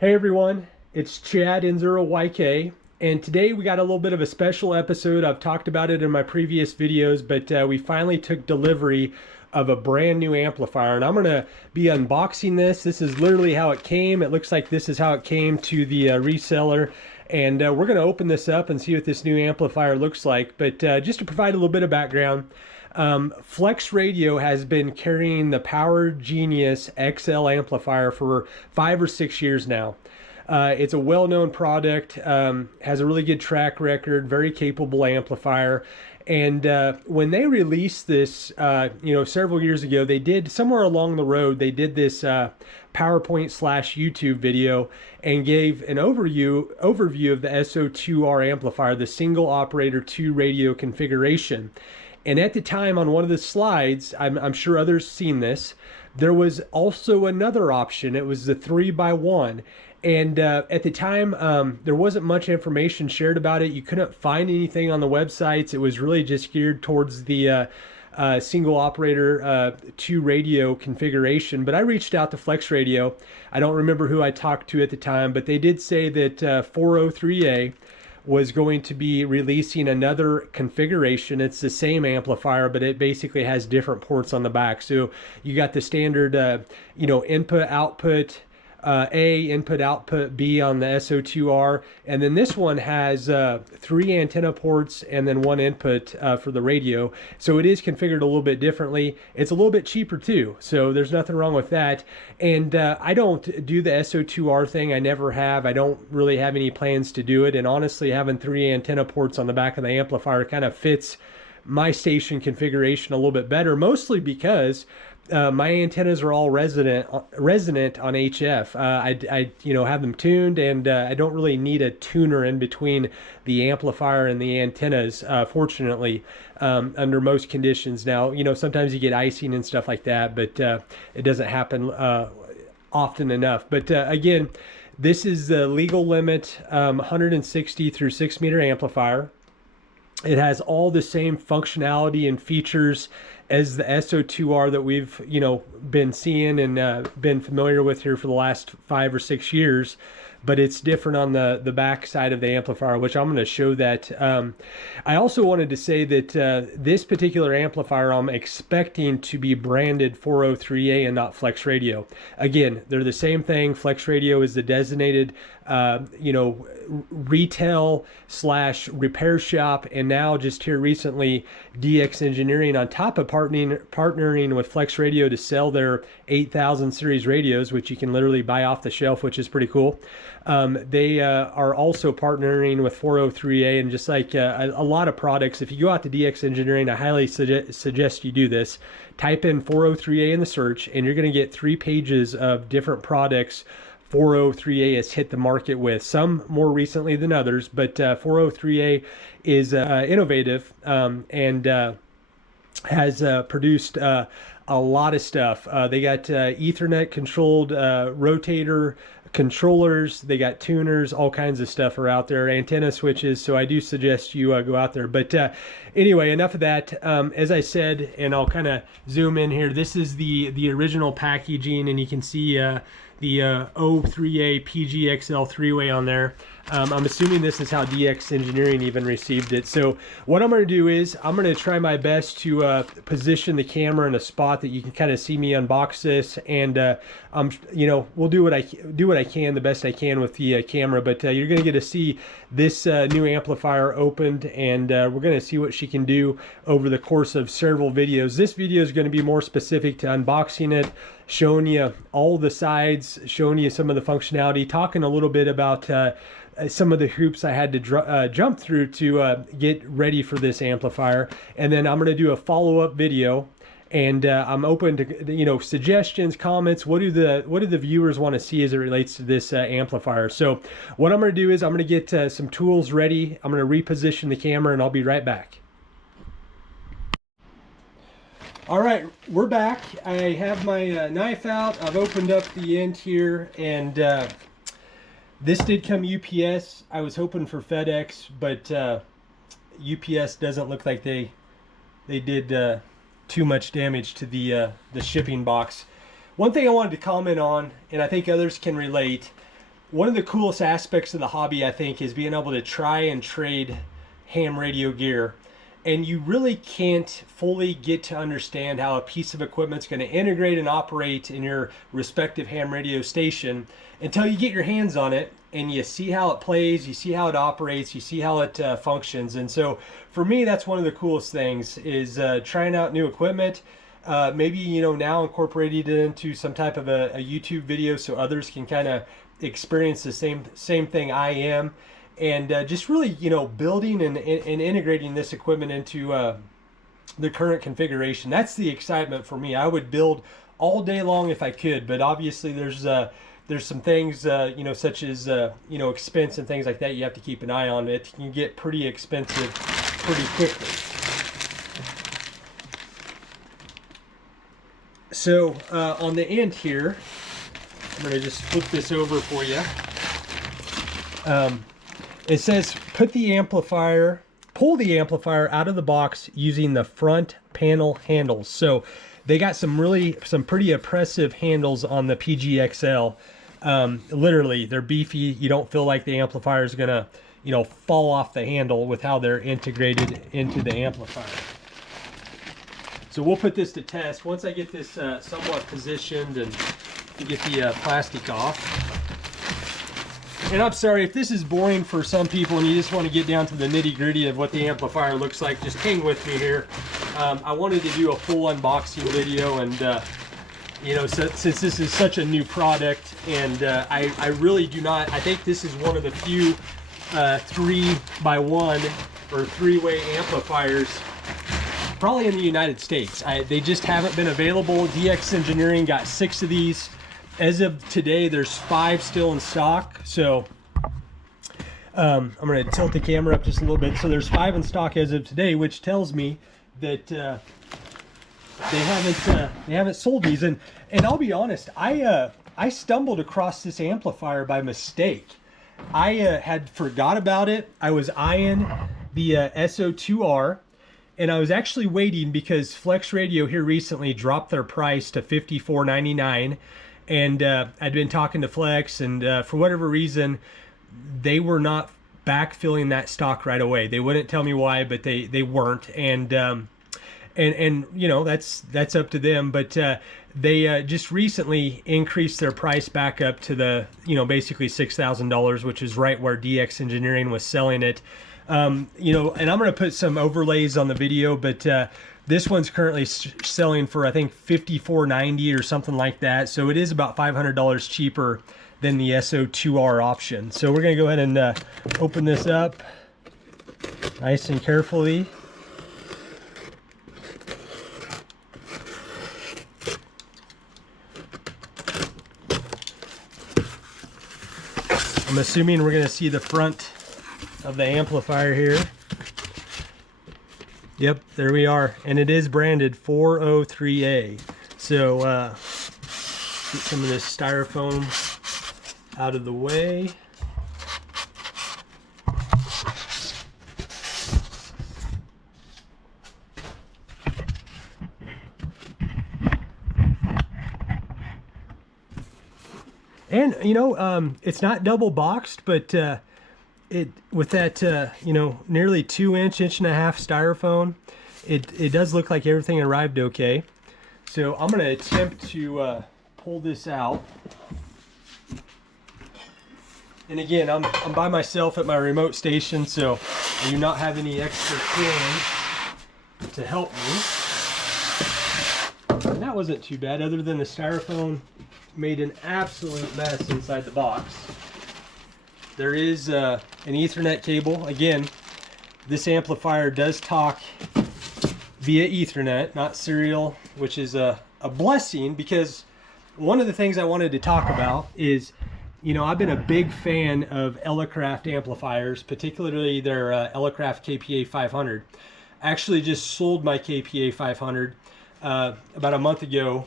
Hey everyone, it's Chad N0YK, and today we got a little bit of a special episode. I've talked about it in my previous videos, but we finally took delivery of a brand new amplifier, and I'm going to be unboxing this. This is literally how it came. It looks like this is how it came to the reseller, and we're going to open this up and see what this new amplifier looks like. But just to provide a little bit of background, Flex Radio has been carrying the Power Genius XL amplifier for 5 or 6 years now. It's a well-known product, has a really good track record, very capable amplifier. And when they released this, several years ago, they did somewhere along the road, they did this PowerPoint/YouTube video and gave an overview of the SO2R amplifier, the single operator 2 radio configuration. And at the time, on one of the slides, I'm sure others seen this, there was also another option. It was the 3x1. And at the time, there wasn't much information shared about it. You couldn't find anything on the websites. It was really just geared towards the single operator 2 radio configuration. But I reached out to Flex Radio. I don't remember who I talked to at the time, but they did say that 403A was going to be releasing another configuration. It's the same amplifier, but it basically has different ports on the back. So you got the standard, input output A, input output B on the SO2R, and then this one has 3 antenna ports and then 1 input for the radio. So it is configured a little bit differently. It's a little bit cheaper too, so there's nothing wrong with that. And I don't do the SO2R thing. I never have. I don't really have any plans to do it. And honestly, having 3 antenna ports on the back of the amplifier kind of fits my station configuration a little bit better, mostly because my antennas are all resonant on HF. I have them tuned, and I don't really need a tuner in between the amplifier and the antennas, fortunately, under most conditions. Now, sometimes you get icing and stuff like that, but it doesn't happen often enough. But again, this is the legal limit 160 through 6 meter amplifier. It has all the same functionality and features as the SO2R that we've been seeing and been familiar with here for the last 5 or 6 years, but it's different on the back side of the amplifier, which I'm going to show that. I also wanted to say that this particular amplifier I'm expecting to be branded 403A and not Flex Radio. Again, they're the same thing. Flex Radio is the designated retail/repair shop, and now just here recently DX Engineering, on top of partnering with Flex Radio to sell their 8000 series radios, which you can literally buy off the shelf, which is pretty cool. They are also partnering with 403A, and just like a lot of products, if you go out to DX Engineering, I highly suggest you do this. Type in 403A in the search, and you're going to get 3 pages of different products 403A has hit the market with, some more recently than others, but 403A is innovative and has produced a lot of stuff. They got Ethernet controlled rotator controllers, they got tuners, all kinds of stuff are out there, antenna switches, so I do suggest you go out there. But anyway, enough of that. As I said, and I'll kind of zoom in here, this is the original packaging, and you can see the O3A PGXL 3-way on there. I'm assuming this is how DX Engineering even received it. So what I'm going to do is I'm going to try my best to position the camera in a spot that you can kind of see me unbox this, and we'll do what I can, the best I can with the camera. But you're going to get to see this new amplifier opened, and we're going to see what she can do over the course of several videos. This video is going to be more specific to unboxing it, showing you all the sides, showing you some of the functionality, talking a little bit about some of the hoops I had to jump through to get ready for this amplifier. And then I'm going to do a follow-up video, and I'm open to suggestions, comments. What do the viewers want to see as it relates to this amplifier? So what I'm going to do is I'm going to get some tools ready. I'm going to reposition the camera, and I'll be right back. All right, we're back. I have my knife out. I've opened up the end here, and this did come UPS. I was hoping for FedEx, but UPS doesn't look like they did too much damage to the shipping box. One thing I wanted to comment on, and I think others can relate, one of the coolest aspects of the hobby, I think, is being able to try and trade ham radio gear. And you really can't fully get to understand how a piece of equipment is going to integrate and operate in your respective ham radio station until you get your hands on it and you see how it plays, you see how it operates, you see how it functions. And so for me, that's one of the coolest things, is trying out new equipment. Maybe, you know, now incorporating it into some type of a YouTube video so others can kind of experience the same thing I am. And just really, you know, building and integrating this equipment into the current configuration. That's the excitement for me. I would build all day long if I could, but obviously there's some things, you know, such as, you know, expense and things like that you have to keep an eye on. It can get pretty expensive pretty quickly. So on the end here, I'm going to just flip this over for you. It says pull the amplifier out of the box using the front panel handles. So they got some pretty impressive handles on the PGXL. Literally, they're beefy. You don't feel like the amplifier is gonna, you know, fall off the handle with how they're integrated into the amplifier. So we'll put this to test once I get this somewhat positioned and get the plastic off. And I'm sorry if this is boring for some people and you just want to get down to the nitty-gritty of what the amplifier looks like. Just hang with me here. I wanted to do a full unboxing video, and you know, since this is such a new product, and I really do not, I think this is one of the few 3x1 or 3-way amplifiers probably in the United States. They just haven't been available. DX Engineering got 6 of these. As of today, there's 5 still in stock. So I'm going to tilt the camera up just a little bit. So there's 5 in stock as of today, which tells me that they haven't sold these. And I'll be honest, I stumbled across this amplifier by mistake. I had forgot about it. I was eyeing the SO2R, and I was actually waiting because Flex Radio here recently dropped their price to $54.99. And I'd been talking to Flex, and for whatever reason, they were not backfilling that stock right away. They wouldn't tell me why, but they weren't. And you know, that's up to them. But they just recently increased their price back up to the, you know, basically $6,000, which is right where DX Engineering was selling it. You know, and I'm going to put some overlays on the video, but this one's currently selling for, I think, $54.90 or something like that. So it is about $500 cheaper than the SO2R option. So we're going to go ahead and open this up nice and carefully. I'm assuming we're going to see the front of the amplifier here. Yep, there we are, and it is branded 403A. So get some of this styrofoam out of the way. And you know, it's not double boxed, but it with that you know, nearly 2-inch, 1.5-inch styrofoam, it does look like everything arrived okay. So I'm going to attempt to pull this out. And again, I'm by myself at my remote station, so I do not have any extra hands to help me. And that wasn't too bad, other than the styrofoam made an absolute mess inside the box. There is an Ethernet cable. Again, this amplifier does talk via Ethernet, not serial, which is a blessing, because one of the things I wanted to talk about is, you know, I've been a big fan of Elecraft amplifiers, particularly their Elecraft KPA 500. I actually just sold my KPA 500 about a month ago,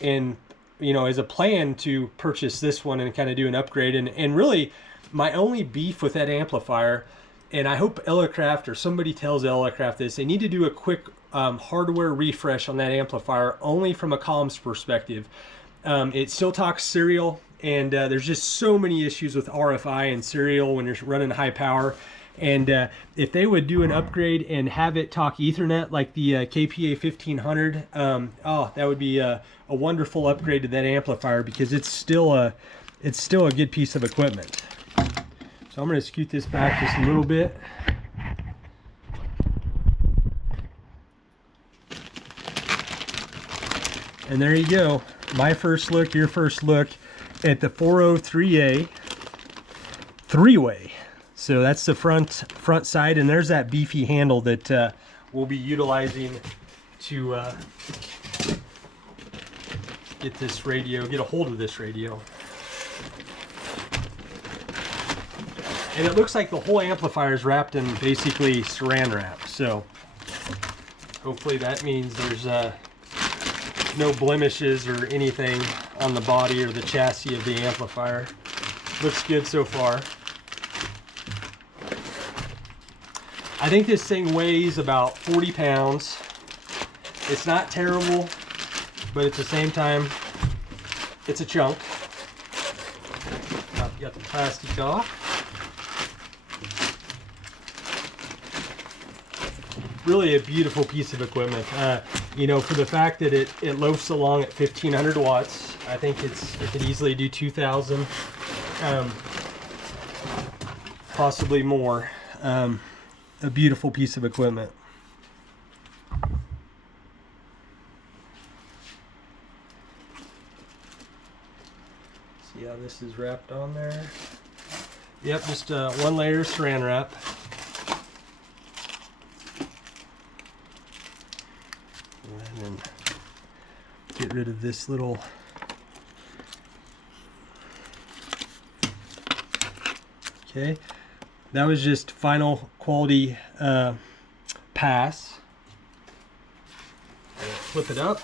and you know, as a plan to purchase this one and kind of do an upgrade. And really, my only beef with that amplifier, and I hope Elecraft or somebody tells Elecraft this, they need to do a quick hardware refresh on that amplifier, only from a comms perspective. It still talks serial, and there's just so many issues with RFI and serial when you're running high power. And if they would do an upgrade and have it talk Ethernet like the KPA 1500, oh, that would be a wonderful upgrade to that amplifier, because it's still a good piece of equipment. So I'm going to scoot this back just a little bit. And there you go. My first look, your first look at the 403A three-way. So that's the front side, and there's that beefy handle that we'll be utilizing to get this radio, get a hold of this radio. And it looks like the whole amplifier is wrapped in basically saran wrap. So hopefully that means there's no blemishes or anything on the body or the chassis of the amplifier. Looks good so far. I think this thing weighs about 40 pounds. It's not terrible, but at the same time, it's a chunk. Got the plastic off. Really a beautiful piece of equipment. You know, for the fact that it loafs along at 1500 watts, I think it could easily do 2000, possibly more. A beautiful piece of equipment. See how this is wrapped on there? Yep, just one layer of saran wrap. And then get rid of this little okay. That was just final quality pass. Flip it up.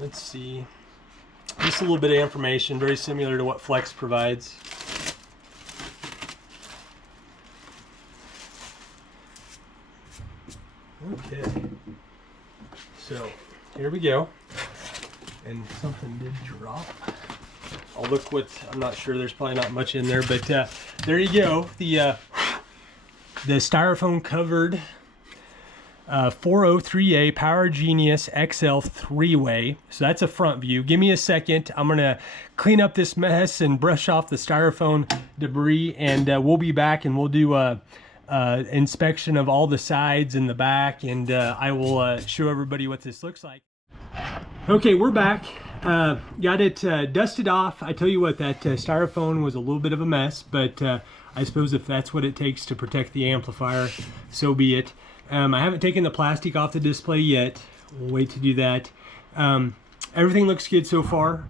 Let's see. Just a little bit of information, very similar to what Flex provides. Okay. So here we go. And something did drop. I'll look what, I'm not sure, there's probably not much in there, but there you go. The styrofoam covered 403A Power Genius XL three-way. So that's a front view. Give me a second. I'm gonna clean up this mess and brush off the styrofoam debris, and we'll be back and we'll do a inspection of all the sides and the back, and I will show everybody what this looks like. Okay, we're back. Got it dusted off. I tell you what, that styrofoam was a little bit of a mess, but I suppose if that's what it takes to protect the amplifier, so be it. I haven't taken the plastic off the display yet. We'll wait to do that. Everything looks good so far.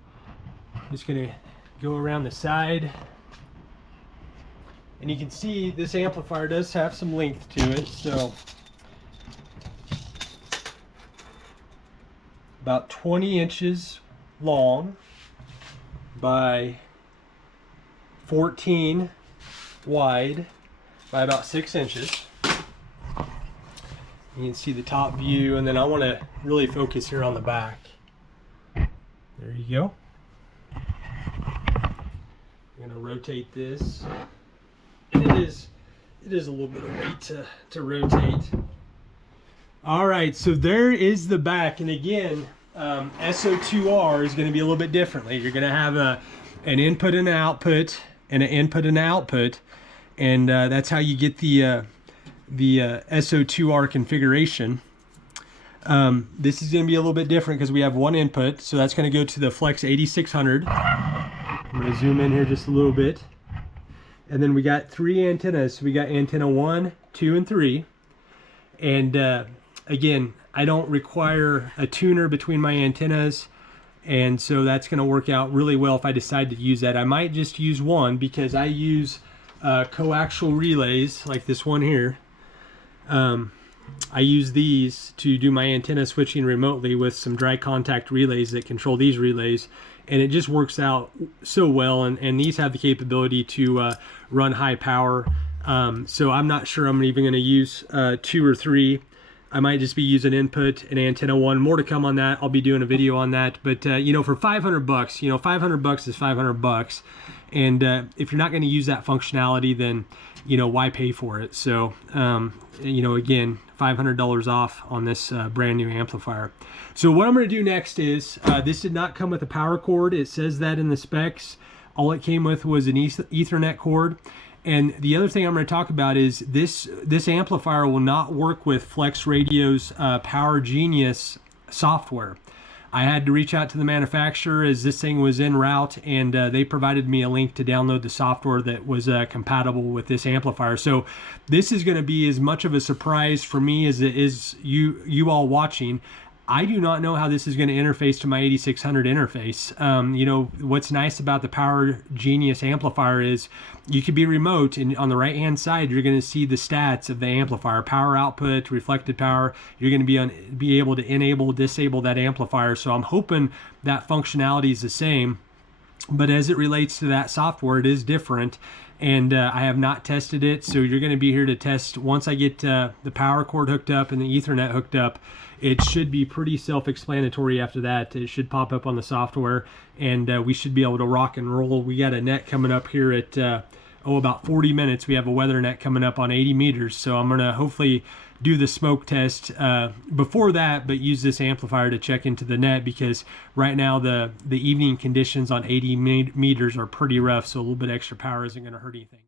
I'm just gonna go around the side. And you can see this amplifier does have some length to it, so about 20 inches long by 14 wide by about 6 inches. You can see the top view, and then I want to really focus here on the back. There you go. I'm going to rotate this. And it is a little bit of weight to rotate. All right, so there is the back, and again, SO2R is going to be a little bit differently. You're going to have an input and an output, and an input and an output, and that's how you get the SO2R configuration. This is going to be a little bit different because we have one input, so that's going to go to the Flex 8600. I'm going to zoom in here just a little bit. And then we got 3 antennas. So we got antenna 1, 2, and 3. And again, I don't require a tuner between my antennas, and so that's going to work out really well if I decide to use that. I might just use one because I use coaxial relays like this one here. I use these to do my antenna switching remotely with some dry contact relays that control these relays, and it just works out so well, and these have the capability to run high power. So I'm not sure I'm even going to use 2 or 3. I might just be using input and antenna 1. More to come on that. I'll be doing a video on that. But you know, for $500, you know, $500 is $500. And if you're not going to use that functionality, then, you know, why pay for it? So, you know, again, $500 off on this brand new amplifier. So what I'm going to do next is, this did not come with a power cord. It says that in the specs. All it came with was an Ethernet cord. And the other thing I'm going to talk about is this amplifier will not work with Flex Radio's Power Genius software. I had to reach out to the manufacturer as this thing was en route, and they provided me a link to download the software that was compatible with this amplifier. So this is going to be as much of a surprise for me as it is you all watching. I do not know how this is going to interface to my 8600 interface. You know, what's nice about the Power Genius amplifier is you could be remote, and on the right hand side you're going to see the stats of the amplifier: power output, reflected power. You're going to be able to enable, disable that amplifier. So I'm hoping that functionality is the same, but as it relates to that software, it is different. And I have not tested it, so you're going to be here to test. Once I get the power cord hooked up and the Ethernet hooked up, it should be pretty self-explanatory after that. It should pop up on the software, and we should be able to rock and roll. We got a net coming up here at about 40 minutes. We have a weather net coming up on 80 meters, so I'm going to hopefully do the smoke test before that, but use this amplifier to check into the net, because right now the evening conditions on 80 meters are pretty rough, so a little bit extra power isn't going to hurt anything.